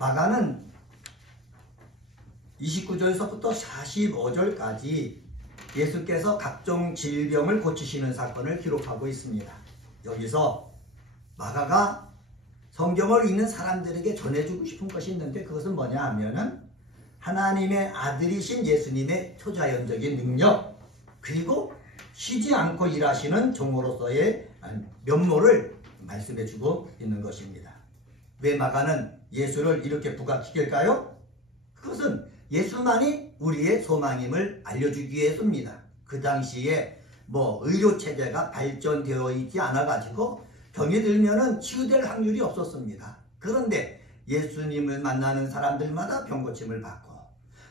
마가는 29절에서부터 45절까지 예수께서 각종 질병을 고치시는 사건을 기록하고 있습니다. 여기서 마가가 성경을 읽는 사람들에게 전해주고 싶은 것이 있는데, 그것은 뭐냐 하면은 하나님의 아들이신 예수님의 초자연적인 능력, 그리고 쉬지 않고 일하시는 종으로서의 면모를 말씀해주고 있는 것입니다. 왜 마가는 예수를 이렇게 부각시킬까요? 그것은 예수만이 우리의 소망임을 알려주기 위해서입니다. 그 당시에 의료체제가 발전되어 있지 않아가지고 병이 들면은 치유될 확률이 없었습니다. 그런데 예수님을 만나는 사람들마다 병고침을 받고,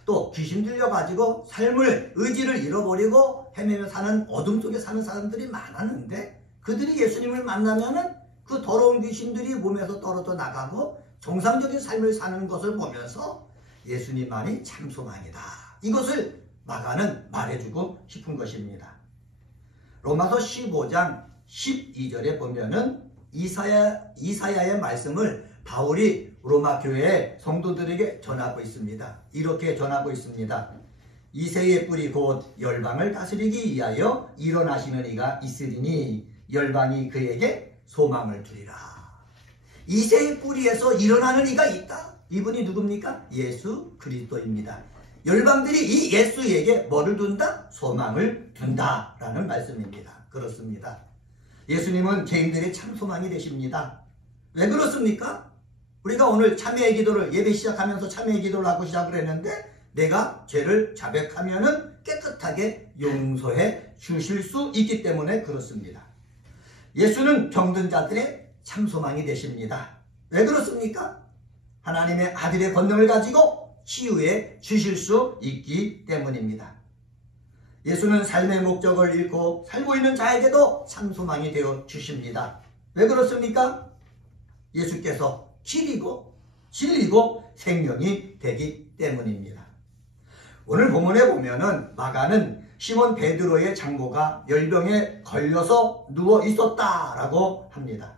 또 귀신 들려가지고 삶을, 의지를 잃어버리고 헤매며 사는, 어둠 속에 사는 사람들이 많았는데, 그들이 예수님을 만나면은 그 더러운 귀신들이 몸에서 떨어져 나가고 정상적인 삶을 사는 것을 보면서 예수님만이 참 소망이다, 이것을 마가는 말해주고 싶은 것입니다. 로마서 15장 12절에 보면은 이사야의 말씀을 바울이 로마 교회 성도들에게 전하고 있습니다. 이렇게 전하고 있습니다. 이새의 뿌리 곧 열방을 다스리기 위하여 일어나시는 이가 있으리니 열방이 그에게 소망을 두리라. 이새의 뿌리에서 일어나는 이가 있다. 이분이 누굽니까? 예수 그리스도입니다. 열방들이 이 예수에게 뭐를 둔다? 소망을 둔다라는 말씀입니다. 그렇습니다. 예수님은 개인들의 참 소망이 되십니다. 왜 그렇습니까? 우리가 오늘 참회의 기도를, 예배 시작하면서 참회의 기도를 하고 시작을 했는데, 내가 죄를 자백하면은 깨끗하게 용서해 주실 수 있기 때문에 그렇습니다. 예수는 병든 자들의 참 소망이 되십니다. 왜 그렇습니까? 하나님의 아들의 권능을 가지고 치유해 주실 수 있기 때문입니다. 예수는 삶의 목적을 잃고 살고 있는 자에게도 참 소망이 되어 주십니다. 왜 그렇습니까? 예수께서 길이고 진리고 생명이 되기 때문입니다. 오늘 본문에 보면은 마가는 시몬 베드로의 장모가 열병에 걸려서 누워 있었다라고 합니다.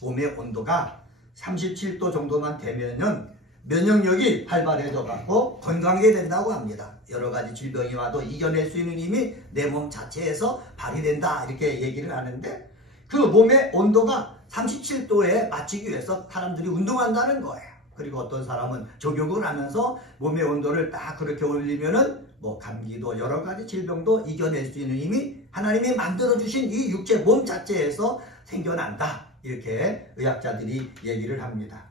몸의 온도가 37도 정도만 되면은 면역력이 활발해져 갖고 건강하게 된다고 합니다. 여러 가지 질병이 와도 이겨낼 수 있는 힘이 내 몸 자체에서 발휘된다, 이렇게 얘기를 하는데, 그 몸의 온도가 37도에 맞추기 위해서 사람들이 운동한다는 거예요. 그리고 어떤 사람은 족욕을 하면서 몸의 온도를 딱 그렇게 올리면은 감기도 여러 가지 질병도 이겨낼 수 있는 힘이 하나님이 만들어주신 이 육체 몸 자체에서 생겨난다, 이렇게 의학자들이 얘기를 합니다.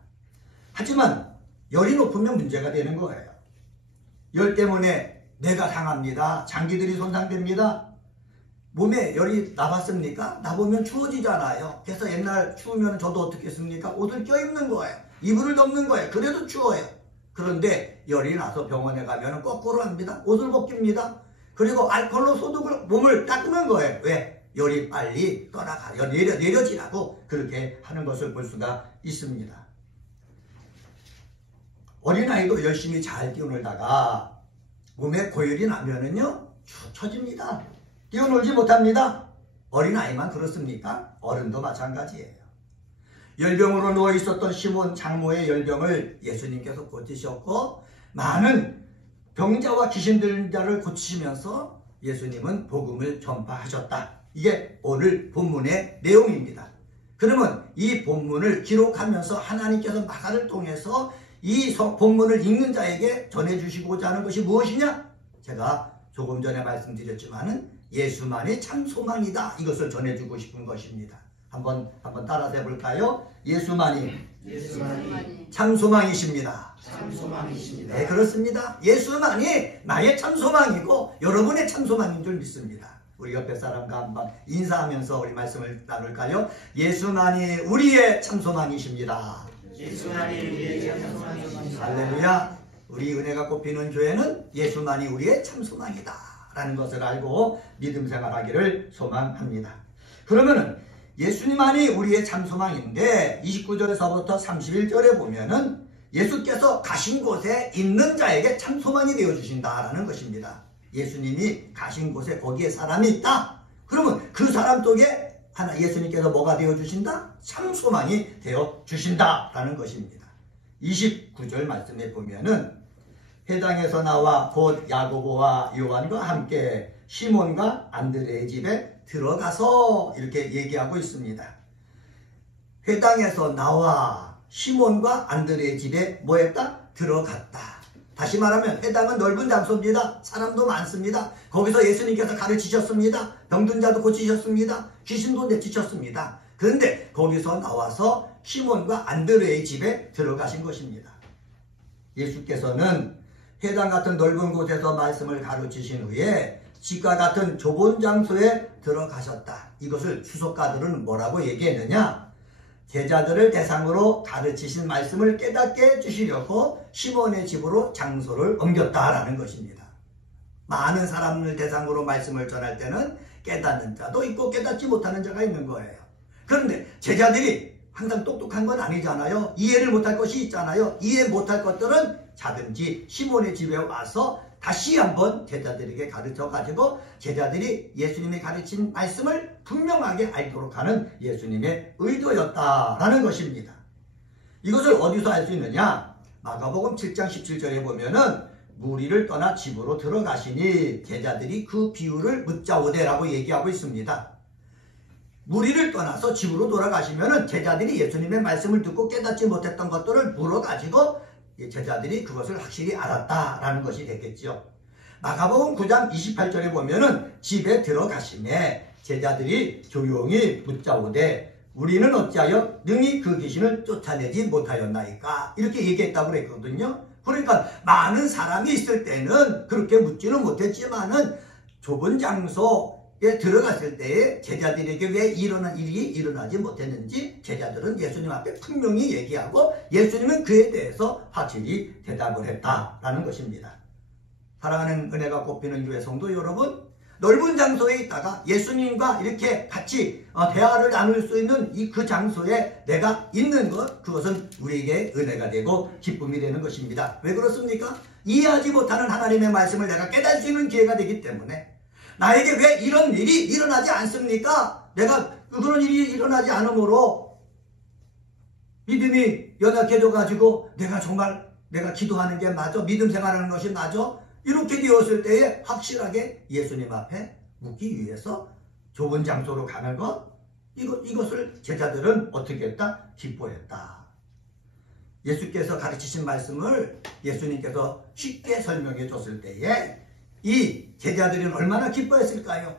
하지만 열이 높으면 문제가 되는 거예요. 열 때문에 뇌가 상합니다. 장기들이 손상됩니다. 몸에 열이 나봤습니까? 나보면 추워지잖아요. 그래서 옛날 추우면 저도 어떻게 했습니까? 옷을 껴입는 거예요. 이불을 덮는 거예요. 그래도 추워요. 그런데 열이 나서 병원에 가면 거꾸로 합니다. 옷을 벗깁니다. 그리고 알코올로 소독을, 몸을 닦는 거예요. 왜? 열이 빨리 떠나가, 내려지라고 그렇게 하는 것을 볼 수가 있습니다. 어린아이도 열심히 잘 뛰어놀다가 몸에 고열이 나면은요, 축 처집니다. 뛰어놀지 못합니다. 어린아이만 그렇습니까? 어른도 마찬가지예요. 열병으로 누워 있었던 시몬 장모의 열병을 예수님께서 고치셨고, 많은 병자와 귀신 들린 자를 고치시면서 예수님은 복음을 전파하셨다. 이게 오늘 본문의 내용입니다. 그러면 이 본문을 기록하면서 하나님께서 마가를 통해서 이 본문을 읽는 자에게 전해주시고자 하는 것이 무엇이냐? 제가 조금 전에 말씀드렸지만은 예수만이 참 소망이다, 이것을 전해주고 싶은 것입니다. 한번 따라서 해볼까요? 예수만이 참 소망이십니다. 참 소망이십니다. 네, 그렇습니다. 예수만이 나의 참 소망이고 여러분의 참 소망인 줄 믿습니다. 우리 옆에 사람과 한번 인사하면서 우리 말씀을 나눌까요? 예수만이 우리의 참 소망이십니다. 예수만이 우리의 참 소망이십니다. 할렐루야. 우리 은혜가 꼽히는 교회는 예수만이 우리의 참 소망이다 라는 것을 알고 믿음 생활하기를 소망합니다. 그러면은 예수님만이 우리의 참 소망인데, 29절에서부터 31절에 보면은 예수께서 가신 곳에 있는 자에게 참 소망이 되어주신다라는 것입니다. 예수님이 가신 곳에 거기에 사람이 있다. 그러면 그 사람 속에 예수님께서 뭐가 되어주신다? 참 소망이 되어주신다라는 것입니다. 29절 말씀에 보면은 회당에서 나와 곧 야고보와 요한과 함께 시몬과 안드레의 집에 들어가서 이렇게 얘기하고 있습니다. 회당에서 나와 시몬과 안드레의 집에 뭐 했다? 들어갔다. 다시 말하면 회당은 넓은 장소입니다. 사람도 많습니다. 거기서 예수님께서 가르치셨습니다. 병든 자도 고치셨습니다. 귀신도 내치셨습니다. 그런데 거기서 나와서 시몬과 안드레의 집에 들어가신 것입니다. 예수께서는 회당 같은 넓은 곳에서 말씀을 가르치신 후에 집과 같은 좁은 장소에 들어가셨다. 이것을 주석가들은 뭐라고 얘기했느냐? 제자들을 대상으로 가르치신 말씀을 깨닫게 해주시려고 시몬의 집으로 장소를 옮겼다라는 것입니다. 많은 사람을 대상으로 말씀을 전할 때는 깨닫는 자도 있고 깨닫지 못하는 자가 있는 거예요. 그런데 제자들이 항상 똑똑한 건 아니잖아요. 이해를 못할 것이 있잖아요. 이해 못할 것들은 자든지 시몬의 집에 와서 다시 한번 제자들에게 가르쳐가지고 제자들이 예수님이 가르친 말씀을 분명하게 알도록 하는 예수님의 의도였다라는 것입니다. 이것을 어디서 알 수 있느냐? 마가복음 7장 17절에 보면은 무리를 떠나 집으로 들어가시니 제자들이 그 비유를 묻자오되라고 얘기하고 있습니다. 무리를 떠나서 집으로 돌아가시면은 제자들이 예수님의 말씀을 듣고 깨닫지 못했던 것들을 물어가지고 제자들이 그것을 확실히 알았다라는 것이 되겠죠. 마가복음 9장 28절에 보면은 집에 들어가심에 제자들이 조용히 묻자오되 우리는 어찌하여 능히 그 귀신을 쫓아내지 못하였나이까 이렇게 얘기했다고 그랬거든요. 그러니까 많은 사람이 있을 때는 그렇게 묻지는 못했지만은 좁은 장소에 들어갔을 때에 제자들에게 왜 이러한 일이 일어나지 못했는지 제자들은 예수님 앞에 분명히 얘기하고 예수님은 그에 대해서 확실히 대답을 했다라는 것입니다. 사랑하는 은혜가 꼽히는 교회 성도 여러분, 넓은 장소에 있다가 예수님과 이렇게 같이 대화를 나눌 수 있는 그 장소에 내가 있는 것, 그것은 우리에게 은혜가 되고 기쁨이 되는 것입니다. 왜 그렇습니까? 이해하지 못하는 하나님의 말씀을 내가 깨달을 수 있는 기회가 되기 때문에 나에게 왜 이런 일이 일어나지 않습니까? 내가 그런 일이 일어나지 않으므로 믿음이 연약해져가지고 내가 정말 내가 기도하는 게 맞아? 믿음 생활하는 것이 맞아? 이렇게 되었을 때에 확실하게 예수님 앞에 묻기 위해서 좁은 장소로 가는 것, 이것을 제자들은 어떻게 했다? 기뻐했다. 예수께서 가르치신 말씀을 예수님께서 쉽게 설명해 줬을 때에 이 제자들은 얼마나 기뻐했을까요?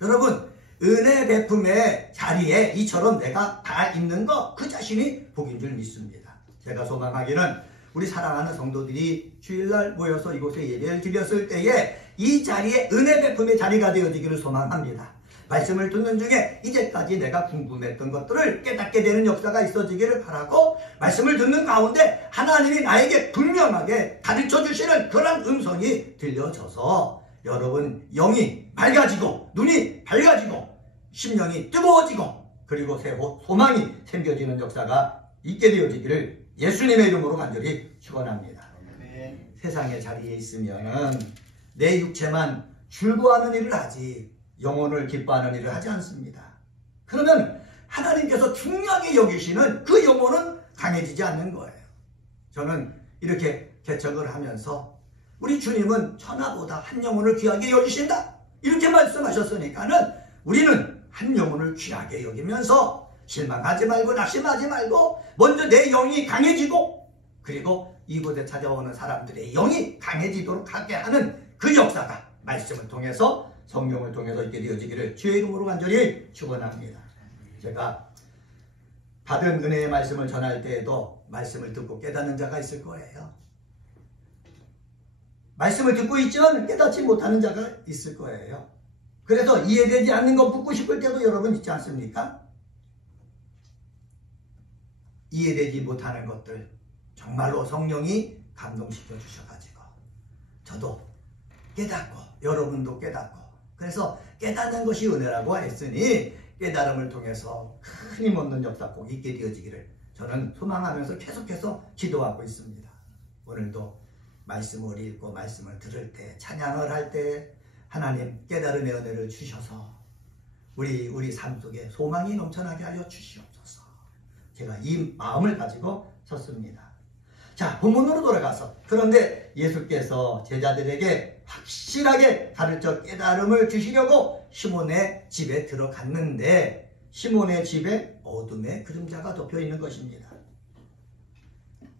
여러분, 은혜 베품의 자리에 이처럼 내가 다 있는 것, 그 자신이 복인 줄 믿습니다. 제가 소망하기는 우리 사랑하는 성도들이 주일날 모여서 이곳에 예배를 드렸을 때에 이 자리에 은혜 베품의 자리가 되어지기를 소망합니다. 말씀을 듣는 중에 이제까지 내가 궁금했던 것들을 깨닫게 되는 역사가 있어지기를 바라고, 말씀을 듣는 가운데 하나님이 나에게 분명하게 가르쳐 주시는 그런 음성이 들려져서 여러분 영이 밝아지고 눈이 밝아지고 심령이 뜨거워지고 그리고 새 소망이 생겨지는 역사가 있게 되어지기를 예수님의 이름으로 간절히 축원합니다. 세상의 자리에 있으면 내 육체만 즐거워하는 일을 하지 영혼을 기뻐하는 일을 하지 않습니다. 그러면 하나님께서 중요하게 여기시는 그 영혼은 강해지지 않는 거예요. 저는 이렇게 개척을 하면서 우리 주님은 천하보다 한 영혼을 귀하게 여기신다 이렇게 말씀하셨으니까는 우리는 한 영혼을 귀하게 여기면서 실망하지 말고 낙심하지 말고 먼저 내 영이 강해지고 그리고 이곳에 찾아오는 사람들의 영이 강해지도록 하게 하는 그 역사가 말씀을 통해서 성령을 통해서 있게 되어지기를 주의 이름으로 간절히 축원합니다. 제가 받은 은혜의 말씀을 전할 때에도 말씀을 듣고 깨닫는 자가 있을 거예요. 말씀을 듣고 있지만 깨닫지 못하는 자가 있을 거예요. 그래서 이해되지 않는 거 묻고 싶을 때도 여러분 있지 않습니까? 이해되지 못하는 것들 정말로 성령이 감동시켜 주셔가지고 저도 깨닫고 여러분도 깨닫고 그래서 깨닫는 것이 은혜라고 했으니 깨달음을 통해서 큰 힘 얻는 역사 꼭 있게 되어지기를 저는 소망하면서 계속해서 기도하고 있습니다. 오늘도 말씀을 읽고 말씀을 들을 때 찬양을 할 때 하나님 깨달음의 은혜를 주셔서 우리 삶 속에 소망이 넘쳐나게 하여 주시옵소서. 제가 이 마음을 가지고 섰습니다. 자, 본문으로 돌아가서 그런데 예수께서 제자들에게 확실하게 가르쳐 깨달음을 주시려고 시몬의 집에 들어갔는데 시몬의 집에 어둠의 그림자가 덮여 있는 것입니다.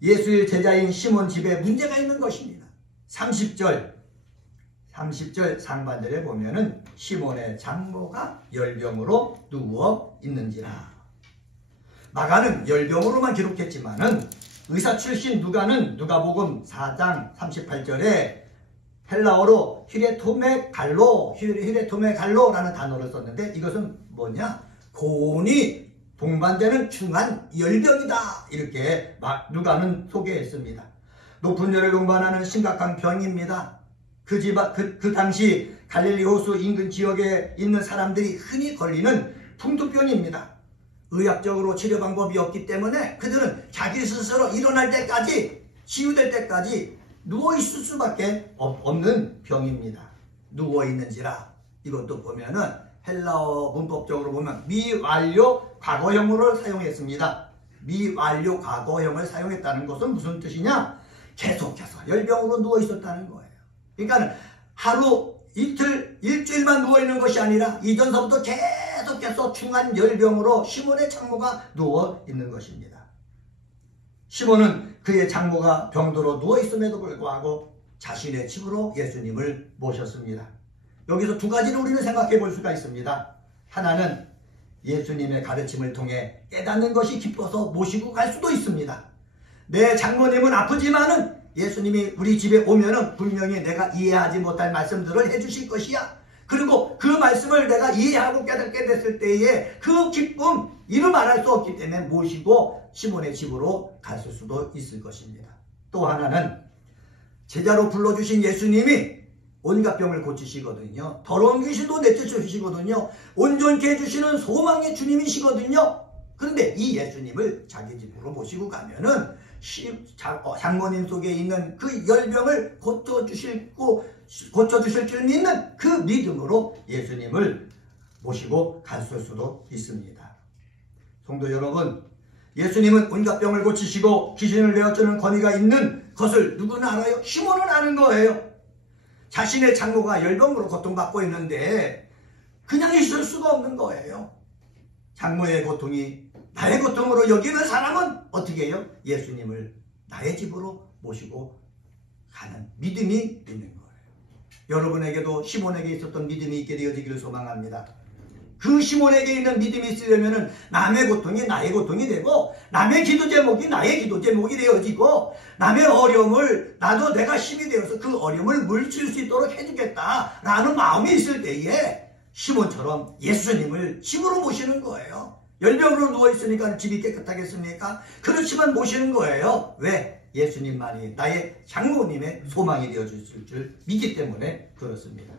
예수의 제자인 시몬 집에 문제가 있는 것입니다. 30절 상반절에 보면은 시몬의 장모가 열병으로 누워 있는지라. 마가는 열병으로만 기록했지만은 의사 출신 누가복음 4장 38절에 헬라어로 히레토메갈로라는 단어를 썼는데 이것은 뭐냐? 고온이 동반되는 중한 열병이다. 이렇게 누가는 소개했습니다. 높은 열을 동반하는 심각한 병입니다. 그 당시 갈릴리 호수 인근 지역에 있는 사람들이 흔히 걸리는 풍토병입니다. 의학적으로 치료 방법이 없기 때문에 그들은 자기 스스로 일어날 때까지 치유될 때까지 누워있을 수밖에 없는 병입니다. 누워있는지라. 이것도 보면은 헬라어 문법적으로 보면 미완료 과거형으로 사용했습니다. 미완료 과거형을 사용했다는 것은 무슨 뜻이냐? 계속해서 열병으로 누워있었다는 거예요. 그러니까 하루 이틀 일주일만 누워있는 것이 아니라 이전서부터 계속해서 중한 열병으로 시몬의 장모가 누워있는 것입니다. 시몬은 그의 장모가 병들어 누워있음에도 불구하고 자신의 집으로 예수님을 모셨습니다. 여기서 두 가지를 우리는 생각해 볼 수가 있습니다. 하나는 예수님의 가르침을 통해 깨닫는 것이 기뻐서 모시고 갈 수도 있습니다. 내 장모님은 아프지만은 예수님이 우리 집에 오면은 분명히 내가 이해하지 못할 말씀들을 해주실 것이야. 그리고 그 말씀을 내가 이해하고 깨닫게 됐을 때에 그 기쁨 이루 말할 수 없기 때문에 모시고 시몬의 집으로 갔을 수도 있을 것입니다. 또 하나는 제자로 불러주신 예수님이 온갖 병을 고치시거든요. 더러운 귀신도 내쫓으시거든요. 온전케 해주시는 소망의 주님이시거든요. 그런데 이 예수님을 자기 집으로 모시고 가면은 장모님 속에 있는 그 열병을 고쳐주실 줄 믿는 그 믿음으로 예수님을 모시고 갔을 수도 있습니다. 성도 여러분, 예수님은 온갖 병을 고치시고 귀신을 내어주는 권위가 있는 것을 누구나 알아요? 시몬은 아는 거예요. 자신의 장모가 열병으로 고통받고 있는데 그냥 있을 수가 없는 거예요. 장모의 고통이 나의 고통으로 여기는 사람은 어떻게 해요? 예수님을 나의 집으로 모시고 가는 믿음이 있는 거예요. 여러분에게도 시몬에게 있었던 믿음이 있게 되어지기를 소망합니다. 그 시몬에게 있는 믿음이 있으려면 남의 고통이 나의 고통이 되고 남의 기도 제목이 나의 기도 제목이 되어지고 남의 어려움을 나도 내가 힘이 되어서 그 어려움을 물칠 수 있도록 해주겠다라는 마음이 있을 때에 시몬처럼 예수님을 집으로 모시는 거예요. 열병으로 누워있으니까 집이 깨끗하겠습니까? 그렇지만 모시는 거예요. 왜? 예수님만이 나의 장모님의 소망이 되어주실 줄 믿기 때문에 그렇습니다.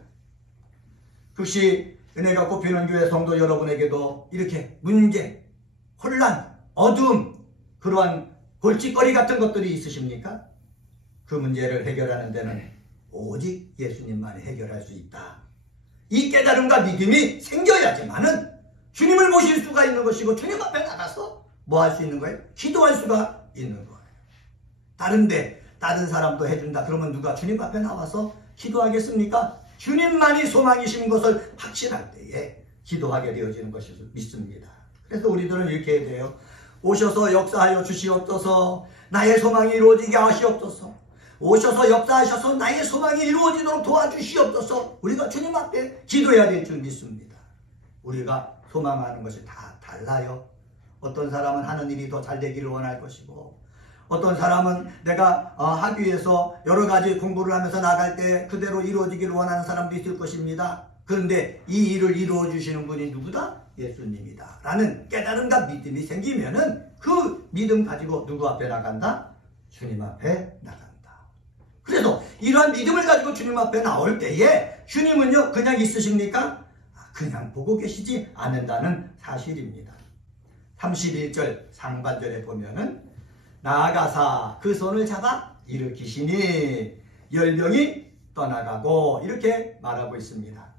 그것이 은혜가 꼽히는 교회 성도 여러분에게도 이렇게 문제, 혼란, 어두움, 그러한 골칫거리 같은 것들이 있으십니까? 그 문제를 해결하는 데는 오직 예수님만이 해결할 수 있다. 이 깨달음과 믿음이 생겨야지만은 주님을 모실 수가 있는 것이고 주님 앞에 나가서 뭐 할 수 있는 거예요? 기도할 수가 있는 거예요. 다른 사람도 해준다. 그러면 누가 주님 앞에 나와서 기도하겠습니까? 주님만이 소망이신 것을 확신할 때에 기도하게 되어지는 것을 믿습니다. 그래서 우리들은 이렇게 해야 돼요. 오셔서 역사하여 주시옵소서. 나의 소망이 이루어지게 하시옵소서. 오셔서 역사하셔서 나의 소망이 이루어지도록 도와주시옵소서. 우리가 주님 앞에 기도해야 될 줄 믿습니다. 우리가 소망하는 것이 다 달라요. 어떤 사람은 하는 일이 더 잘 되기를 원할 것이고 어떤 사람은 내가 학교에서 여러 가지 공부를 하면서 나갈 때 그대로 이루어지기를 원하는 사람도 있을 것입니다. 그런데 이 일을 이루어 주시는 분이 누구다? 예수님이다 라는 깨달음과 믿음이 생기면은 그 믿음 가지고 누구 앞에 나간다? 주님 앞에 나간다. 그래서 이러한 믿음을 가지고 주님 앞에 나올 때에 주님은요 그냥 있으십니까? 그냥 보고 계시지 않는다는 사실입니다. 31절 상반절에 보면은 나아가사 그 손을 잡아 일으키시니 열병이 떠나가고 이렇게 말하고 있습니다.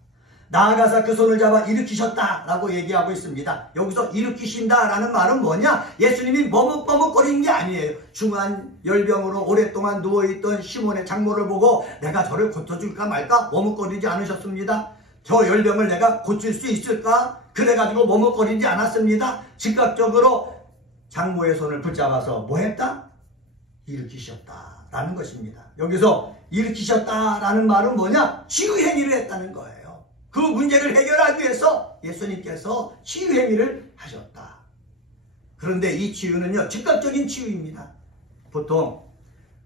나아가서 그 손을 잡아 일으키셨다라고 얘기하고 있습니다. 여기서 일으키신다라는 말은 뭐냐? 예수님이 머뭇머뭇거리는 게 아니에요. 중한 열병으로 오랫동안 누워있던 시몬의 장모를 보고 내가 저를 고쳐줄까 말까 머뭇거리지 않으셨습니다. 저 열병을 내가 고칠 수 있을까? 그래가지고 머뭇거리지 않았습니다. 즉각적으로 장모의 손을 붙잡아서 뭐 했다? 일으키셨다라는 것입니다. 여기서 일으키셨다라는 말은 뭐냐? 치유행위를 했다는 거예요. 그 문제를 해결하기 위해서 예수님께서 치유행위를 하셨다. 그런데 이 치유는요, 즉각적인 치유입니다. 보통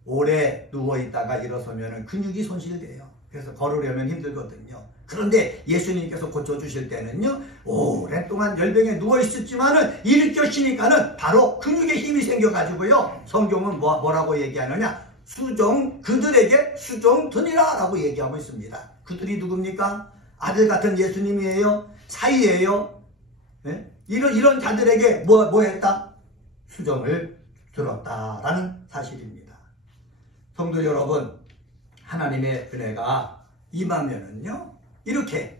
오래 누워있다가 일어서면 근육이 손실돼요. 그래서 걸으려면 힘들거든요. 그런데 예수님께서 고쳐주실 때는요, 오랫동안 열병에 누워있었지만은 일으켜시니까는 바로 근육에 힘이 생겨가지고요, 성경은 뭐라고 얘기하느냐? 그들에게 수종드니라 라고 얘기하고 있습니다. 그들이 누굽니까? 아들 같은 예수님이에요? 사이예요? 네? 이런 자들에게 뭐 했다? 수종을 들었다라는 사실입니다. 성도 여러분, 하나님의 은혜가 임하면은요, 이렇게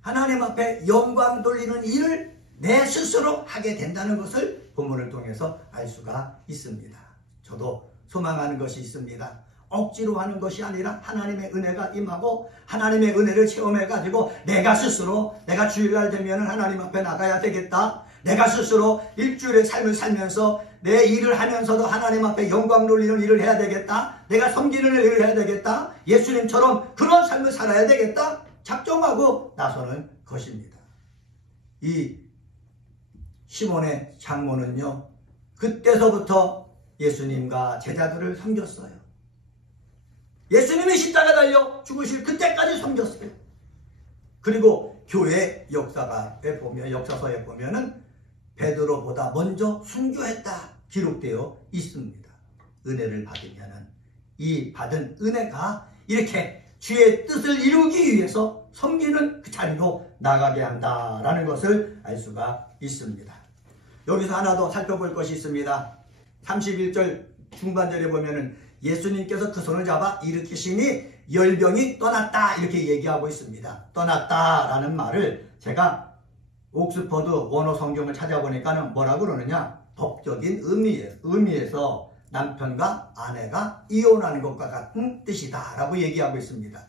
하나님 앞에 영광 돌리는 일을 내 스스로 하게 된다는 것을 본문을 통해서 알 수가 있습니다. 저도 소망하는 것이 있습니다. 억지로 하는 것이 아니라 하나님의 은혜가 임하고 하나님의 은혜를 체험해가지고 내가 스스로 내가 주일날 되면 하나님 앞에 나가야 되겠다. 내가 스스로 일주일의 삶을 살면서 내 일을 하면서도 하나님 앞에 영광 돌리는 일을 해야 되겠다. 내가 섬기는 일을 해야 되겠다. 예수님처럼 그런 삶을 살아야 되겠다. 작정하고 나서는 것입니다. 이 시몬의 장모는요, 그때서부터 예수님과 제자들을 섬겼어요. 예수님이 십자가 달려 죽으실 그때까지 섬겼어요. 그리고 교회 역사서에 보면은 베드로보다 먼저 순교했다 기록되어 있습니다. 은혜를 받으면은 이 받은 은혜가 이렇게 주의 뜻을 이루기 위해서 섬기는 그 자리로 나가게 한다라는 것을 알 수가 있습니다. 여기서 하나 더 살펴볼 것이 있습니다. 31절 중반절에 보면은 예수님께서 그 손을 잡아 일으키시니 열병이 떠났다 이렇게 얘기하고 있습니다. 떠났다라는 말을 제가 옥스퍼드 원어 성경을 찾아보니까는 뭐라고 그러느냐? 법적인 의미에서 남편과 아내가 이혼하는 것과 같은 뜻이다 라고 얘기하고 있습니다.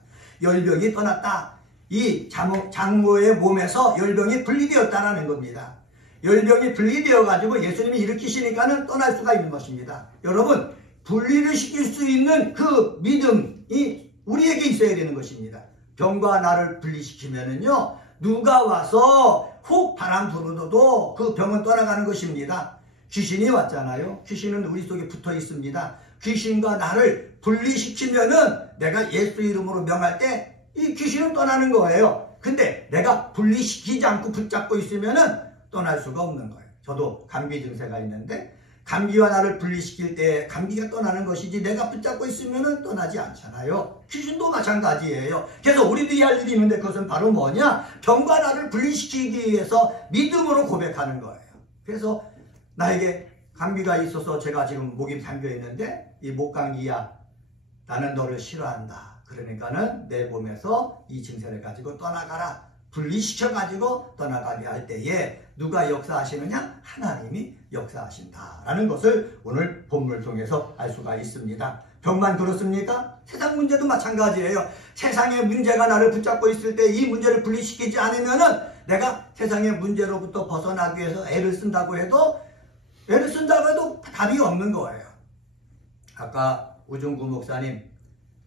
열병이 떠났다. 이 장모의 몸에서 열병이 분리되었다라는 겁니다. 열병이 분리되어 가지고 예수님이 일으키시니까는 떠날 수가 있는 것입니다. 여러분, 분리를 시킬 수 있는 그 믿음이 우리에게 있어야 되는 것입니다. 병과 나를 분리시키면은요, 누가 와서 훅 바람 불어도 그 병은 떠나가는 것입니다. 귀신이 왔잖아요. 귀신은 우리 속에 붙어 있습니다. 귀신과 나를 분리시키면은 내가 예수 이름으로 명할 때 이 귀신은 떠나는 거예요. 근데 내가 분리시키지 않고 붙잡고 있으면은 떠날 수가 없는 거예요. 저도 감기 증세가 있는데 감기와 나를 분리시킬 때 감기가 떠나는 것이지 내가 붙잡고 있으면은 떠나지 않잖아요. 귀신도 마찬가지예요. 그래서 우리들이 할 일이 있는데 그것은 바로 뭐냐? 병과 나를 분리시키기 위해서 믿음으로 고백하는 거예요. 그래서 나에게 감기가 있어서 제가 지금 목이 잠겨 있는데 이 목감기야, 나는 너를 싫어한다. 그러니까는 내 몸에서 이 증세를 가지고 떠나가라. 분리시켜가지고 떠나가게 할 때에 누가 역사하시느냐? 하나님이 역사하신다라는 것을 오늘 본문을 통해서 알 수가 있습니다. 병만 그렇습니까? 세상 문제도 마찬가지예요. 세상의 문제가 나를 붙잡고 있을 때 이 문제를 분리시키지 않으면은 내가 세상의 문제로부터 벗어나기 위해서 애를 쓴다고 해도 답이 없는 거예요. 아까 우중구 목사님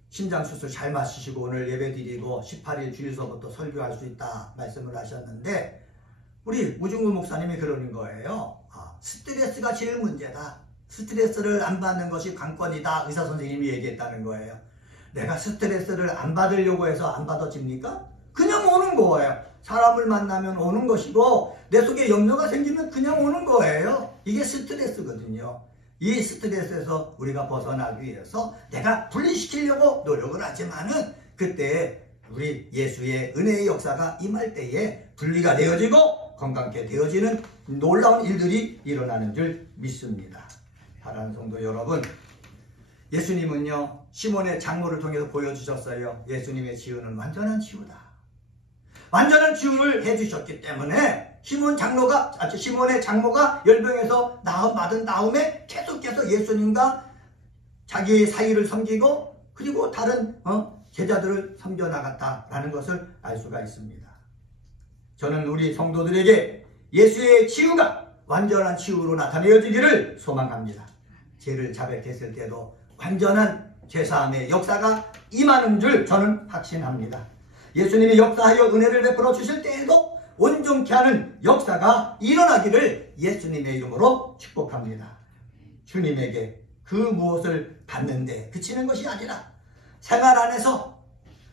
심장수술 잘 마치시고 오늘 예배드리고 18일 주일서부터 설교할 수 있다 말씀을 하셨는데 우리 우중구 목사님이 그러는 거예요. 스트레스가 제일 문제다. 스트레스를 안 받는 것이 관건이다. 의사 선생님이 얘기했다는 거예요. 내가 스트레스를 안 받으려고 해서 안 받아집니까? 그냥 오는 거예요. 사람을 만나면 오는 것이고 내 속에 염려가 생기면 그냥 오는 거예요. 이게 스트레스거든요. 이 스트레스에서 우리가 벗어나기 위해서 내가 분리시키려고 노력을 하지만은 그때 우리 예수의 은혜의 역사가 임할 때에 분리가 되어지고 건강케 되어지는 놀라운 일들이 일어나는 줄 믿습니다. 사랑하는 성도 여러분, 예수님은요 시몬의 장모를 통해서 보여주셨어요. 예수님의 치유는 완전한 치유다. 완전한 치유를 해주셨기 때문에 시몬의 장모가 열병에서 받은 다음에 계속해서 예수님과 자기의 사이를 섬기고 그리고 다른 제자들을 섬겨나갔다라는 것을 알 수가 있습니다. 저는 우리 성도들에게 예수의 치유가 완전한 치유로 나타내어지기를 소망합니다. 죄를 자백했을 때도 완전한 죄사함의 역사가 임하는 줄 저는 확신합니다. 예수님이 역사하여 은혜를 베풀어 주실 때에도 온전케 하는 역사가 일어나기를 예수님의 이름으로 축복합니다. 주님에게 그 무엇을 받는데 그치는 것이 아니라 생활 안에서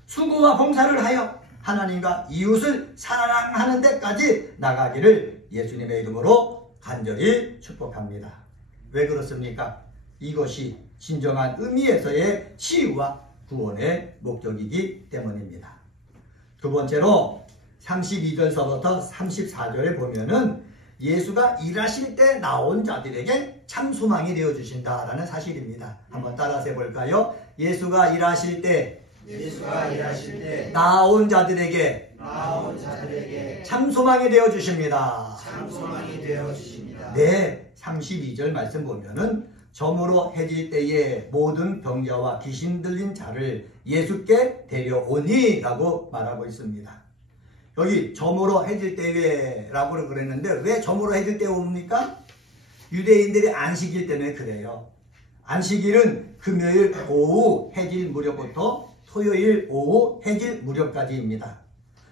수고와 봉사를 하여 하나님과 이웃을 사랑하는 데까지 나가기를 예수님의 이름으로 간절히 축복합니다. 왜 그렇습니까? 이것이 진정한 의미에서의 치유와 구원의 목적이기 때문입니다. 두 번째로 32절서부터 34절에 보면은 예수가 일하실 때 나온 자들에게 참 소망이 되어주신다라는 사실입니다. 한번 따라서 해볼까요? 예수가 일하실 때 나온 자들에게 참 소망이 되어주십니다. 네, 32절 말씀 보면은 저물어 해질 때에 모든 병자와 귀신 들린 자를 예수께 데려오니 라고 말하고 있습니다. 여기 저물어 해질 때에 라고 그랬는데 왜 저물어 해질 때에 옵니까? 유대인들이 안식일 때문에 그래요. 안식일은 금요일 오후 해질 무렵부터 토요일 오후 해질 무렵까지입니다.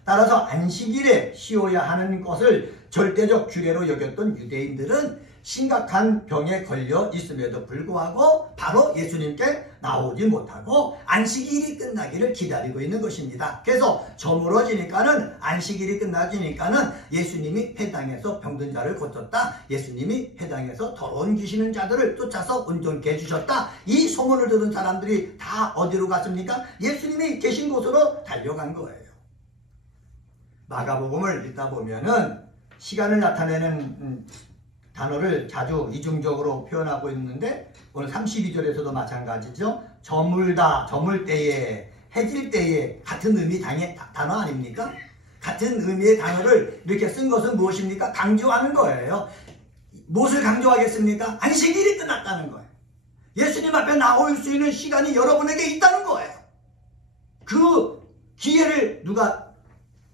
따라서 안식일에 쉬어야 하는 것을 절대적 규례로 여겼던 유대인들은 심각한 병에 걸려 있음에도 불구하고 바로 예수님께 나오지 못하고 안식일이 끝나기를 기다리고 있는 것입니다. 그래서 저물어지니까는 안식일이 끝나지니까는 예수님이 회당에서 병든 자를 고쳤다. 예수님이 회당에서 더러운 귀신은 자들을 쫓아서 온전케 해주셨다. 이 소문을 들은 사람들이 다 어디로 갔습니까? 예수님이 계신 곳으로 달려간 거예요. 마가복음을 읽다 보면은 시간을 나타내는 단어를 자주 이중적으로 표현하고 있는데 오늘 32절에서도 마찬가지죠. 저물다, 저물 때에, 해질 때에 같은 의미 단어 아닙니까? 같은 의미의 단어를 이렇게 쓴 것은 무엇입니까? 강조하는 거예요. 무엇을 강조하겠습니까? 안식일이 끝났다는 거예요. 예수님 앞에 나올 수 있는 시간이 여러분에게 있다는 거예요. 그 기회를 누가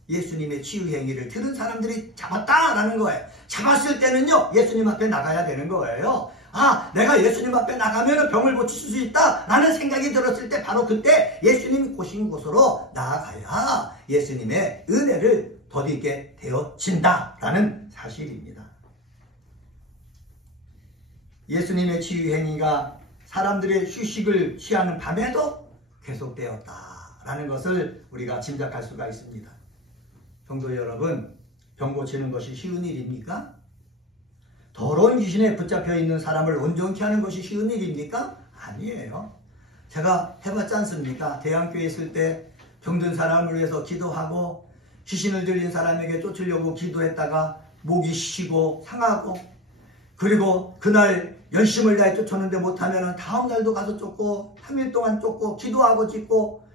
예수님의 치유 행위를 들은 사람들이 잡았다라는 거예요. 잡았을 때는요, 예수님 앞에 나가야 되는 거예요. 아, 내가 예수님 앞에 나가면 병을 고칠 수 있다라는 생각이 들었을 때 바로 그때 예수님이 고신 곳으로 나아가야 예수님의 은혜를 덧입게 되어진다라는 사실입니다. 예수님의 치유 행위가 사람들의 휴식을 취하는 밤에도 계속되었다라는 것을 우리가 짐작할 수가 있습니다. 성도 여러분, 병 고치는 것이 쉬운 일입니까? 더러운 귀신에 붙잡혀 있는 사람을 온전케 하는 것이 쉬운 일입니까? 아니에요. 제가 해봤지 않습니까? 대형교회에 있을 때 병든 사람을 위해서 기도하고 귀신을 들린 사람에게 쫓으려고 기도했다가 목이 쉬고 상하고 그리고 그날 열심을 다해 쫓았는데 못하면 다음 날도 가서 쫓고 3일 동안 쫓고 기도하고 짖고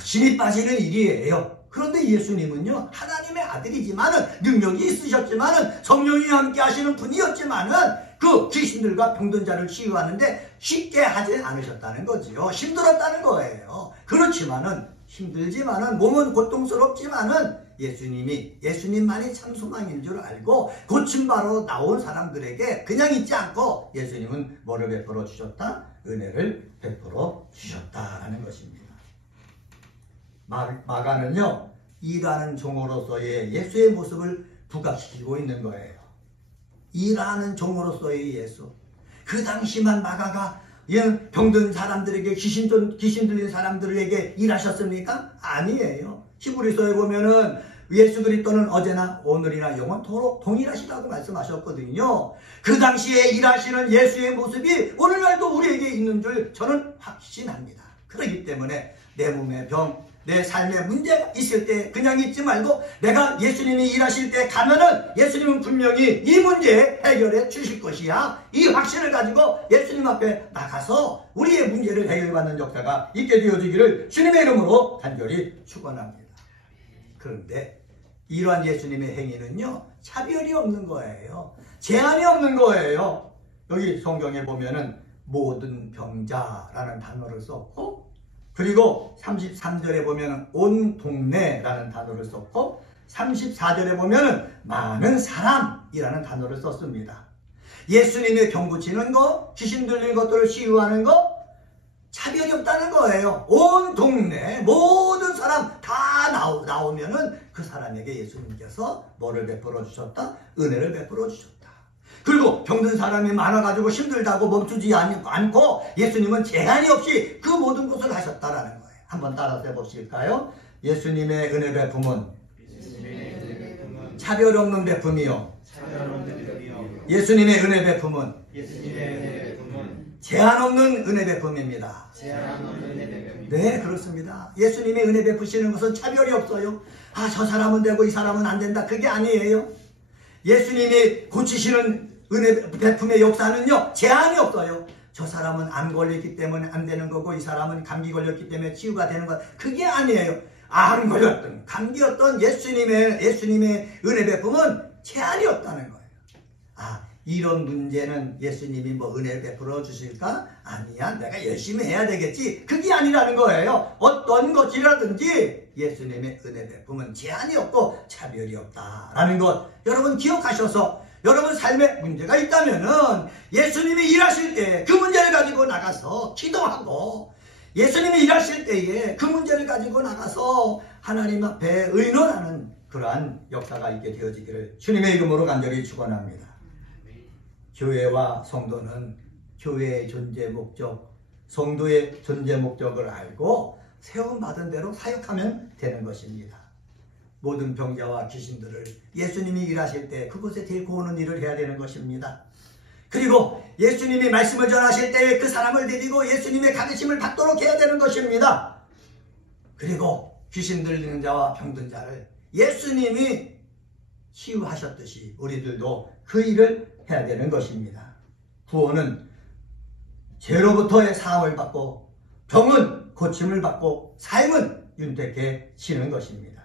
힘이 빠지는 일이에요. 그런데 예수님은요, 하나님의 아들이지만은 능력이 있으셨지만은 성령이 함께 하시는 분이었지만은 그 귀신들과 병든 자를 치유하는데 쉽게 하지 않으셨다는 거지요. 힘들었다는 거예요. 그렇지만은 힘들지만은 몸은 고통스럽지만은 예수님만이 참 소망인 줄 알고 고침바로 나온 사람들에게 그냥 있지 않고 예수님은 뭐를 베풀어 주셨다? 은혜를 베풀어 주셨다라는 것입니다. 마가는요, 일하는 종으로서의 예수의 모습을 부각시키고 있는 거예요. 일하는 종으로서의 예수. 그 당시만 마가가 병든 사람들에게 귀신 들린 사람들에게 일하셨습니까? 아니에요. 히브리서에 보면은 예수 그리스도는 어제나 오늘이나 영원토록 동일하시다고 말씀하셨거든요. 그 당시에 일하시는 예수의 모습이 오늘날도 우리에게 있는 줄 저는 확신합니다. 그렇기 때문에 내 몸의 병, 내 삶에 문제가 있을 때 그냥 있지 말고 내가 예수님이 일하실 때 가면은 예수님은 분명히 이 문제 해결해 주실 것이야. 이 확신을 가지고 예수님 앞에 나가서 우리의 문제를 해결받는 역사가 있게 되어지기를 주님의 이름으로 간절히 축원합니다. 그런데 이러한 예수님의 행위는요, 차별이 없는 거예요. 제한이 없는 거예요. 여기 성경에 보면은 모든 병자라는 단어를 썼고, 그리고 33절에 보면은 온 동네라는 단어를 썼고, 34절에 보면은 많은 사람이라는 단어를 썼습니다. 예수님의 병 고치는 거, 귀신 들린 것들을 치유하는 거, 차별이 없다는 거예요. 온 동네 모든 사람 다 나오면은 그 사람에게 예수님께서 뭐를 베풀어 주셨다? 은혜를 베풀어 주셨다. 그리고 병든 사람이 많아가지고 힘들다고 멈추지 않고 예수님은 제한이 없이 그 모든 것을 하셨다라는 거예요. 한번 따라서 해보실까요? 예수님의 은혜 베품은 차별 없는 베품이요. 예수님의 은혜 베품은 제한 없는 은혜 베품입니다. 네, 그렇습니다. 예수님의 은혜 베푸시는 것은 차별이 없어요. 아, 저 사람은 되고 이 사람은 안 된다. 그게 아니에요. 예수님이 고치시는 은혜 베품의 역사는요, 제한이 없어요. 저 사람은 암 걸렸기 때문에 안 되는 거고 이 사람은 감기 걸렸기 때문에 치유가 되는 것. 그게 아니에요. 암 걸렸던 감기였던 예수님의 은혜 베품은 제한이 없다는 거예요. 아, 이런 문제는 예수님이 뭐 은혜를 베풀어 주실까? 아니야, 내가 열심히 해야 되겠지. 그게 아니라는 거예요. 어떤 것이라든지 예수님의 은혜 베품은 제한이 없고 차별이 없다라는 것 여러분 기억하셔서, 여러분 삶에 문제가 있다면은 예수님이 일하실 때 그 문제를 가지고 나가서 기도하고, 예수님이 일하실 때에 그 문제를 가지고 나가서 하나님 앞에 의논하는 그러한 역사가 있게 되어지기를 주님의 이름으로 간절히 축원합니다. 교회와 성도는 교회의 존재 목적, 성도의 존재 목적을 알고 세움받은 대로 사역하면 되는 것입니다. 모든 병자와 귀신들을 예수님이 일하실 때 그곳에 데리고 오는 일을 해야 되는 것입니다. 그리고 예수님이 말씀을 전하실 때 그 사람을 데리고 예수님의 가르침을 받도록 해야 되는 것입니다. 그리고 귀신 들리는 자와 병든 자를 예수님이 치유하셨듯이 우리들도 그 일을 해야 되는 것입니다. 구원은 죄로부터의 사함을 받고, 병은 고침을 받고, 삶은 윤택해지는 것입니다.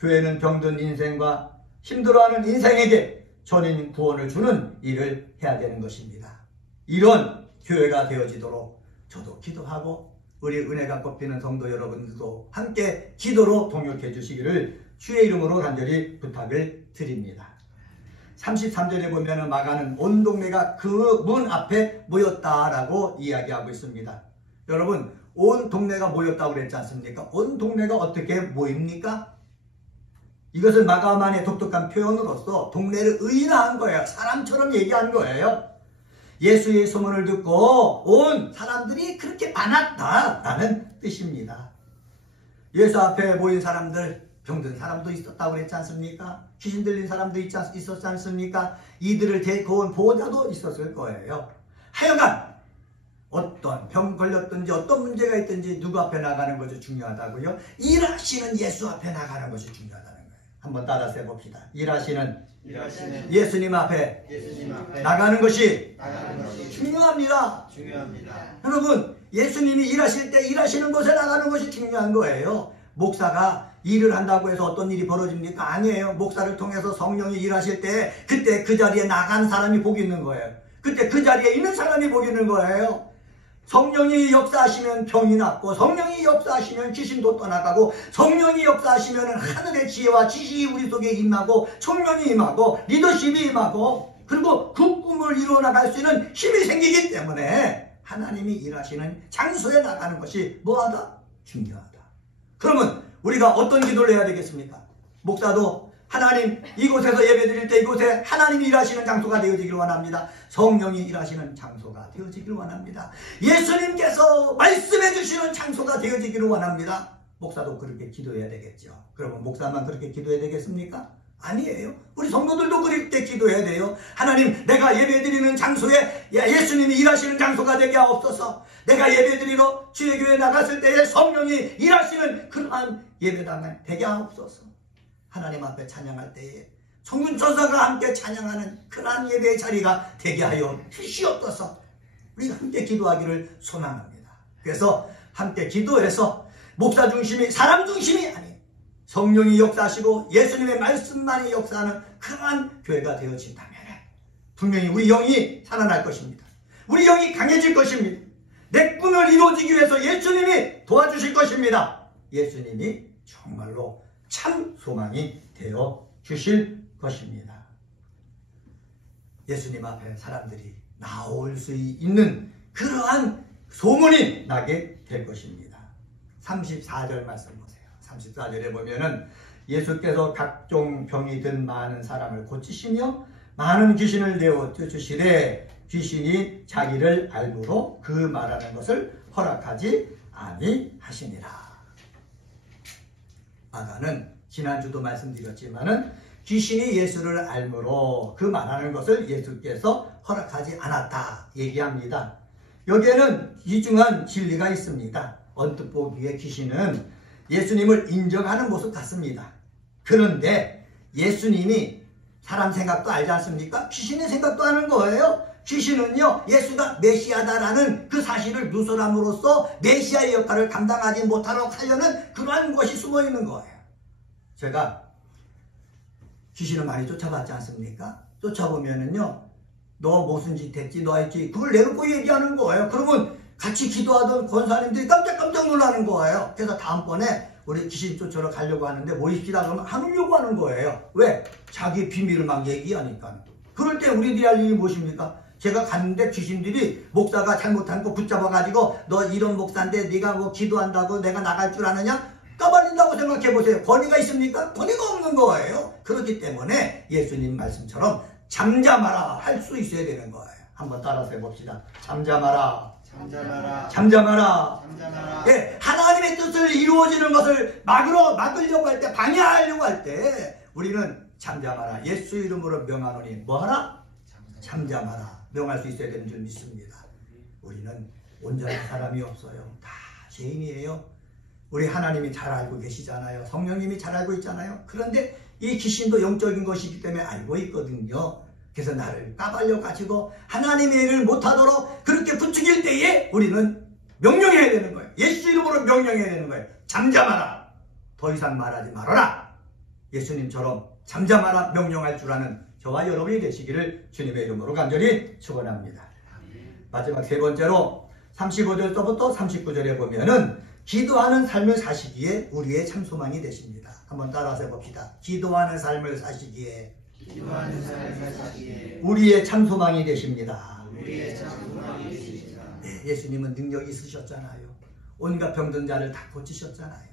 교회는 병든 인생과 힘들어하는 인생에게 전인 구원을 주는 일을 해야 되는 것입니다. 이런 교회가 되어지도록 저도 기도하고 우리 은혜가 꼽히는 성도 여러분들도 함께 기도로 동역해 주시기를 주의 이름으로 간절히 부탁을 드립니다. 33절에 보면 마가는 온 동네가 그 문 앞에 모였다라고 이야기하고 있습니다. 여러분, 온 동네가 모였다고 그랬지 않습니까? 온 동네가 어떻게 모입니까? 이것을 마가만의 독특한 표현으로서 동네를 의인화한 거예요. 사람처럼 얘기한 거예요. 예수의 소문을 듣고 온 사람들이 그렇게 많았다라는 뜻입니다. 예수 앞에 모인 사람들, 병든 사람도 있었다고 그랬지 않습니까? 귀신 들린 사람도 있었지 않습니까? 이들을 데리고 온 보호자도 있었을 거예요. 하여간 어떤 병 걸렸든지 어떤 문제가 있든지 누구 앞에 나가는 것이 중요하다고요? 일하시는 예수 앞에 나가는 것이 중요하다는 거예요. 한번 따라서 해봅시다. 일하시는 예수님 앞에 나가는 것이 중요합니다. 여러분, 예수님이 일하실 때 일하시는 곳에 나가는 것이 중요한 거예요. 목사가 일을 한다고 해서 어떤 일이 벌어집니까? 아니에요. 목사를 통해서 성령이 일하실 때 그때 그 자리에 나간 사람이 복이 있는 거예요. 그때 그 자리에 있는 사람이 복이 있는 거예요. 성령이 역사하시면 병이 낫고, 성령이 역사하시면 귀신도 떠나가고, 성령이 역사하시면 하늘의 지혜와 지식이 우리 속에 임하고, 총명이 임하고, 리더십이 임하고, 그리고 그 꿈을 이루어나갈 수 있는 힘이 생기기 때문에 하나님이 일하시는 장소에 나가는 것이 뭐하다? 중요하다. 그러면 우리가 어떤 기도를 해야 되겠습니까? 목사도 하나님, 이곳에서 예배드릴 때 이곳에 하나님이 일하시는 장소가 되어지길 원합니다. 성령이 일하시는 장소가 되어지길 원합니다. 예수님께서 말씀해 주시는 장소가 되어지기를 원합니다. 목사도 그렇게 기도해야 되겠죠. 그러면 목사만 그렇게 기도해야 되겠습니까? 아니에요. 우리 성도들도 그렇게 기도해야 돼요. 하나님, 내가 예배드리는 장소에 예수님이 일하시는 장소가 되게 하옵소서. 내가 예배드리러 주의 교회에 나갔을 때에 성령이 일하시는 그러한 예배당을 되게 하옵소서. 하나님 앞에 찬양할 때에 성문천사가 함께 찬양하는 그러한 예배의 자리가 되게 하여 주시옵소서. 우리가 함께 기도하기를 소망합니다. 그래서 함께 기도해서 목사 중심이, 사람 중심이 아닌 성령이 역사하시고 예수님의 말씀만이 역사하는 그러한 교회가 되어진다면 분명히 우리 영이 살아날 것입니다. 우리 영이 강해질 것입니다. 내 꿈을 이루어지기 위해서 예수님이 도와주실 것입니다. 예수님이 정말로 참 소망이 되어 주실 것입니다. 예수님 앞에 사람들이 나올 수 있는 그러한 소문이 나게 될 것입니다. 34절 말씀 보세요. 34절에 보면은 예수께서 각종 병이 든 많은 사람을 고치시며 많은 귀신을 내어 쫓으시되 귀신이 자기를 알므로 그 말하는 것을 허락하지 아니하시니라. 마가는 지난주도 말씀드렸지만은 귀신이 예수를 알므로 그 말하는 것을 예수께서 허락하지 않았다 얘기합니다. 여기에는 이중한 진리가 있습니다. 언뜻 보기에 귀신은 예수님을 인정하는 모습 같습니다. 그런데 예수님이 사람 생각도 알지 않습니까? 귀신의 생각도 하는 거예요. 귀신은요, 예수가 메시아다라는 그 사실을 누설함으로써 메시아의 역할을 감당하지 못하도록 하려는 그러한 것이 숨어 있는 거예요. 제가 귀신을 많이 쫓아봤지 않습니까? 쫓아보면은요, 너 무슨 짓 했지, 너 했지, 그걸 내놓고 얘기하는 거예요. 그러면 같이 기도하던 권사님들이 깜짝 놀라는 거예요. 그래서 다음번에 우리 귀신 쫓으러 가려고 하는데 모입시다 그러면 안 오려고 하는 거예요. 왜? 자기 비밀을 막 얘기하니까. 그럴 때 우리들이 할 일이 무엇입니까? 제가 갔는데 귀신들이 목사가 잘못한 거 붙잡아가지고 너 이런 목사인데 네가 뭐 기도한다고 내가 나갈 줄 아느냐? 까발린다고 생각해보세요. 권위가 있습니까? 권위가 없는 거예요. 그렇기 때문에 예수님 말씀처럼 잠잠하라 할 수 있어야 되는 거예요. 한번 따라서 해봅시다. 잠잠하라. 잠잠하라. 잠잠하라. 잠잠하라. 예, 하나님의 뜻을 이루어지는 것을 막으려고 할 때, 방해하려고 할 때 우리는 잠잠하라. 예수 이름으로 명하노니 뭐하라? 잠잠하라. 명할 수 있어야 되는 줄 믿습니다. 우리는 온전한 사람이 없어요. 다 죄인이에요. 우리 하나님이 잘 알고 계시잖아요. 성령님이 잘 알고 있잖아요. 그런데 이 귀신도 영적인 것이기 때문에 알고 있거든요. 그래서 나를 까발려 가지고 하나님의 일을 못하도록 그렇게 부추길 때에 우리는 명령해야 되는 거예요. 예수 이름으로 명령해야 되는 거예요. 잠잠하라. 더 이상 말하지 말아라. 예수님처럼 잠잠하라 명령할 줄 아는 저와 여러분이 되시기를 주님의 이름으로 간절히 축원합니다. 마지막 세 번째로 35절부터 39절에 보면은 기도하는 삶을 사시기에 우리의 참 소망이 되십니다. 한번 따라서 해봅시다. 기도하는 삶을 사시기에 기도하는 삶을 사시기에 우리의 참 소망이 되십니다. 우리의 참 소망이 되십니다. 네, 예수님은 능력이 있으셨잖아요. 온갖 병든 자를 다 고치셨잖아요.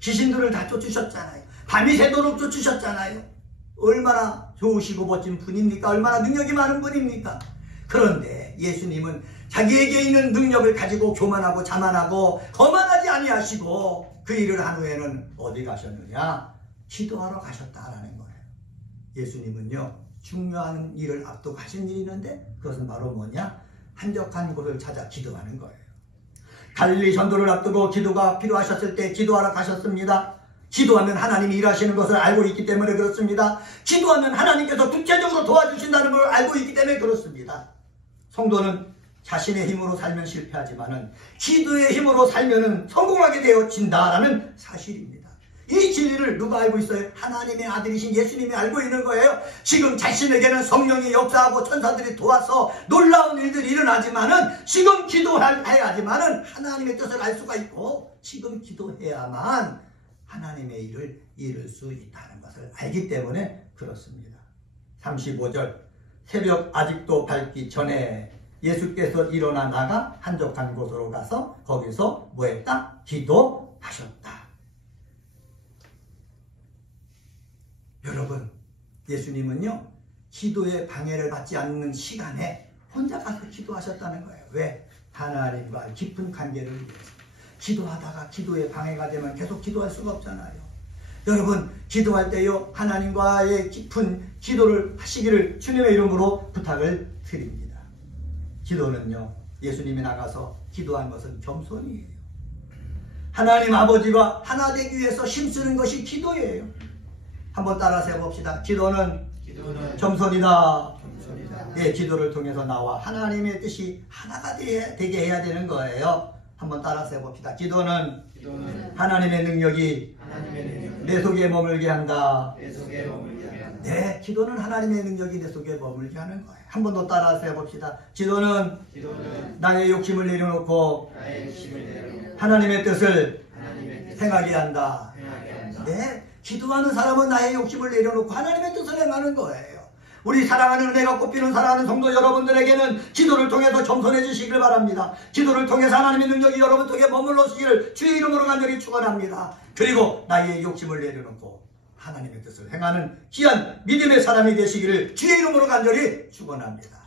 귀신들을 다 쫓으셨잖아요. 밤이 새도록 쫓으셨잖아요. 얼마나 좋으시고 멋진 분입니까? 얼마나 능력이 많은 분입니까? 그런데 예수님은 자기에게 있는 능력을 가지고 교만하고 자만하고 거만하지 아니하시고 그 일을 한 후에는 어디 가셨느냐? 기도하러 가셨다라는 거예요. 예수님은요, 중요한 일을 앞두고 하신 일이 있는데 그것은 바로 뭐냐? 한적한 곳을 찾아 기도하는 거예요. 갈릴리 전도를 앞두고 기도가 필요하셨을 때 기도하러 가셨습니다. 기도하면 하나님이 일하시는 것을 알고 있기 때문에 그렇습니다. 기도하면 하나님께서 구체적으로 도와주신다는 걸 알고 있기 때문에 그렇습니다. 성도는 자신의 힘으로 살면 실패하지만은 기도의 힘으로 살면은 성공하게 되어진다라는 사실입니다. 이 진리를 누가 알고 있어요? 하나님의 아들이신 예수님이 알고 있는 거예요. 지금 자신에게는 성령이 역사하고 천사들이 도와서 놀라운 일들이 일어나지만은 지금 기도해야지만은 하나님의 뜻을 알 수가 있고 지금 기도해야만 하나님의 일을 이룰 수 있다는 것을 알기 때문에 그렇습니다. 35절 새벽 아직도 밝기 전에 예수께서 일어나 나가 한적한 곳으로 가서 거기서 뭐 했다? 기도하셨다. 여러분, 예수님은요, 기도에 방해를 받지 않는 시간에 혼자 가서 기도하셨다는 거예요. 왜? 하나님과 깊은 관계를 위해서. 기도하다가 기도에 방해가 되면 계속 기도할 수가 없잖아요. 여러분, 기도할 때요, 하나님과의 깊은 기도를 하시기를 주님의 이름으로 부탁을 드립니다. 기도는요, 예수님이 나가서 기도한 것은 겸손이에요. 하나님 아버지와 하나 되기 위해서 힘쓰는 것이 기도예요. 한번 따라서 해봅시다. 기도는 겸손이다. 예, 기도를 통해서 나와 하나님의 뜻이 하나가 되게 해야 되는 거예요. 한번 따라서 해봅시다. 기도는 하나님의 능력이 내 속에 머물게 한다. 내 속에 머물게 한다. 네, 기도는 하나님의 능력이 내 속에 머물게 하는 거예요. 한 번 더 따라서 해봅시다. 기도는 나의 욕심을 내려놓고 나의 욕심을 내려놓고 하나님의 뜻을 하나님의 뜻을 행하게 한다. 행하게 한다. 네, 기도하는 사람은 나의 욕심을 내려놓고 하나님의 뜻을 행하는 거예요. 우리 사랑하는 은혜가 꽃피는 사랑하는 성도 여러분들에게는 기도를 통해서 겸손해지시길 바랍니다. 기도를 통해서 하나님의 능력이 여러분 속에 머물러시기를 주의 이름으로 간절히 축원합니다. 그리고 나의 욕심을 내려놓고 하나님의 뜻을 행하는 귀한 믿음의 사람이 되시기를 주의 이름으로 간절히 축원합니다.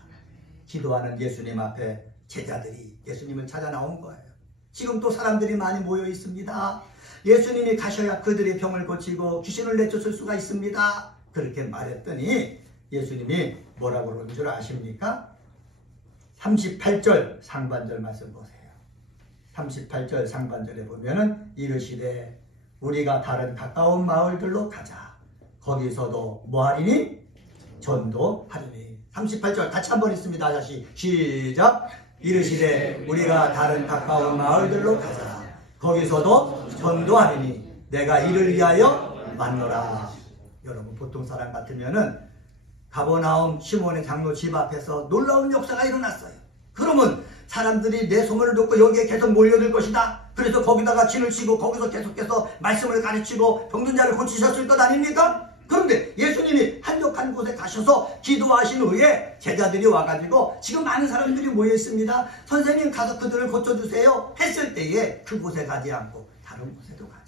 기도하는 예수님 앞에 제자들이 예수님을 찾아 나온 거예요. 지금 또 사람들이 많이 모여 있습니다. 예수님이 가셔야 그들의 병을 고치고 귀신을 내쫓을 수가 있습니다. 그렇게 말했더니 예수님이 뭐라고 그러는 줄 아십니까? 38절 상반절 말씀 보세요. 38절 상반절에 보면은 이르시되 우리가 다른 가까운 마을들로 가자. 거기서도 뭐하리니? 전도하리니. 38절 같이 한번 있습니다. 다시 시작. 이르시되 우리가 다른 가까운 마을들로 가자. 거기서도 전도하리니 내가 이를 위하여 왔노라. 여러분 보통 사람 같으면은 가버나움 시몬의 장로 집 앞에서 놀라운 역사가 일어났어요. 그러면 사람들이 내 소문을 듣고 여기에 계속 몰려들 것이다. 그래서 거기다가 진을 치고 거기서 계속해서 말씀을 가르치고 병든 자를 고치셨을 것 아닙니까? 그런데 예수님이 한적한 곳에 가셔서 기도하신 후에 제자들이 와가지고 지금 많은 사람들이 모여 있습니다. 선생님 가서 그들을 고쳐주세요 했을 때에 그곳에 가지 않고 다른 곳에도 가자.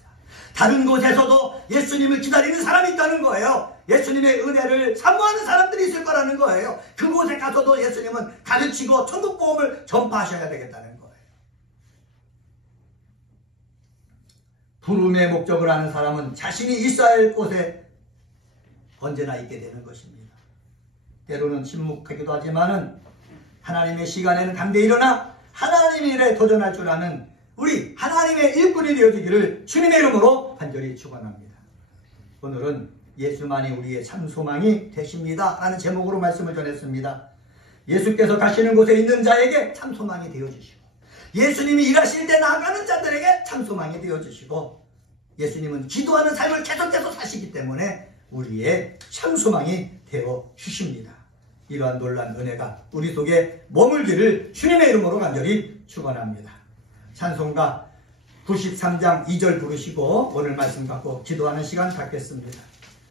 다른 곳에서도 예수님을 기다리는 사람이 있다는 거예요. 예수님의 은혜를 사모하는 사람들이 있을 거라는 거예요. 그곳에 가서도 예수님은 가르치고 천국 복음을 전파하셔야 되겠다는 거예요. 부름의 목적을 아는 사람은 자신이 있어야 할 곳에 언제나 있게 되는 것입니다. 때로는 침묵하기도 하지만은 하나님의 시간에는 담대히 일어나 하나님의 일에 도전할 줄 아는 우리 하나님의 일꾼이 되어지기를 주님의 이름으로 간절히 축원합니다. 오늘은 예수만이 우리의 참 소망이 되십니다 라는 제목으로 말씀을 전했습니다. 예수께서 가시는 곳에 있는 자에게 참 소망이 되어주시고 예수님이 일하실 때 나아가는 자들에게 참 소망이 되어주시고 예수님은 기도하는 삶을 계속해서 사시기 때문에 우리의 참 소망이 되어주십니다. 이러한 놀라운 은혜가 우리 속에 머물기를 주님의 이름으로 간절히 축원합니다. 찬송가 93장 2절 부르시고 오늘 말씀 갖고 기도하는 시간 갖겠습니다.